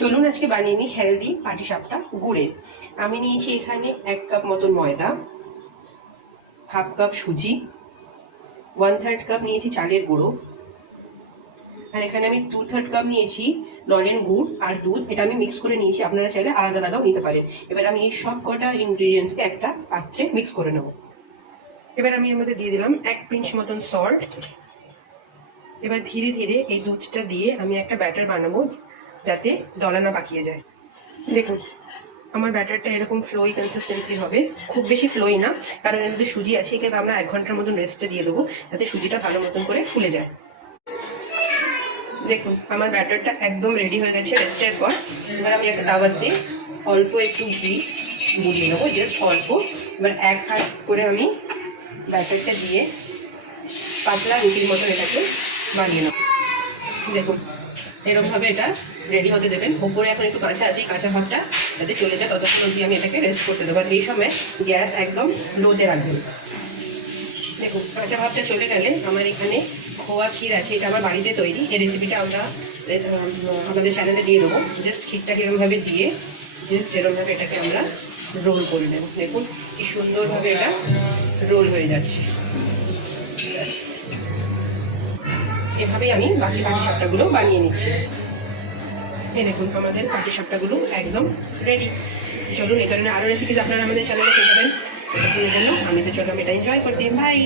চলুন আজকে বানিয়ে নিই হেলদি পাটিসাপটা গুড়ে। আমি নিয়েছি এখানে 1 কাপ মতন ময়দা, হাফ কাপ সুজি, 1/3 কাপ নিয়েছি চালের গুঁড়ো, আর এখানে আমি 2/3 কাপ নিয়েছি নলেন গুড় আর দুধ। এটা আমি মিক্স করে নিয়েছি, আপনারা চাইলে আলাদা আলাদাও নিতে পারেন। এবার আমি এই সব কটা ইনগ্রিডিয়েন্টসকে একটা পাত্রে মিক্স করে নেব। এবার আমি এর মধ্যে দিয়ে দিলাম 1 পিঞ্চ মতন সল্ট। এবার ধীরে ধীরে এই দুধটা দিয়ে আমি একটা ব্যাটার বানাবো, যাতে দলা না পাকিয়ে যায়। দেখুন আমার ব্যাটারটা এরকম ফ্লোই কনসিস্টেন্সি হবে, খুব বেশি ফ্লোই না, কারণ এর মধ্যে সুজি আছে। একে আমরা 1 ঘন্টার মতন রেস্টে দিয়ে দেবো, যাতে সুজিটা ভালো মতন করে ফুলে যায়। দেখুন আমার ব্যাটারটা একদম রেডি হয়ে গেছে রেস্টের পর। এবার আমি একটা তাওয়াতে অল্প একটু ঘি বুলিয়ে নেবো, জাস্ট অল্প। এবার 1 হাত করে আমি ব্যাটারটা দিয়ে পাতলা রুটির মতন এটাকে বানিয়ে নেব। দেখুন এরকমভাবে এটা রেডি হতে দেবেন। ওপরে এখন একটু কাঁচা আছে, কাঁচা ভাবটা যাতে চলে যায় ততক্ষণ অবধি আমি এটাকে রেস্ট করতে দেবো। আর এই সময় গ্যাস একদম লোতে রাখবেন। দেখুন কাঁচা ভাবটা চলে গেলে আমার এখানে খোয়া ক্ষীর আছে, এটা আমার বাড়িতে তৈরি। এই রেসিপিটা আমরা আমাদের চ্যানেলে দিয়ে দেবো। জাস্ট ক্ষীরটাকে এরকমভাবে দিয়ে জাস্ট এরকমভাবে এটাকে আমরা রোল করে নেব। দেখুন কি সুন্দরভাবে এটা রোল হয়ে যাচ্ছে। ব্যাস এভাবেই আমি বাকি পাটিসাপটাগুলো বানিয়ে নিচ্ছি। এই দেখুন আমাদের পাটিসাপটাগুলো একদম রেডি। চলুন এই ধরনের আরও রেসিপিজ আপনারা আমাদের চ্যানেলে পেয়ে যাবেন। ততক্ষণের জন্য আমি তো চললাম এটা এনজয় করতে। বাই।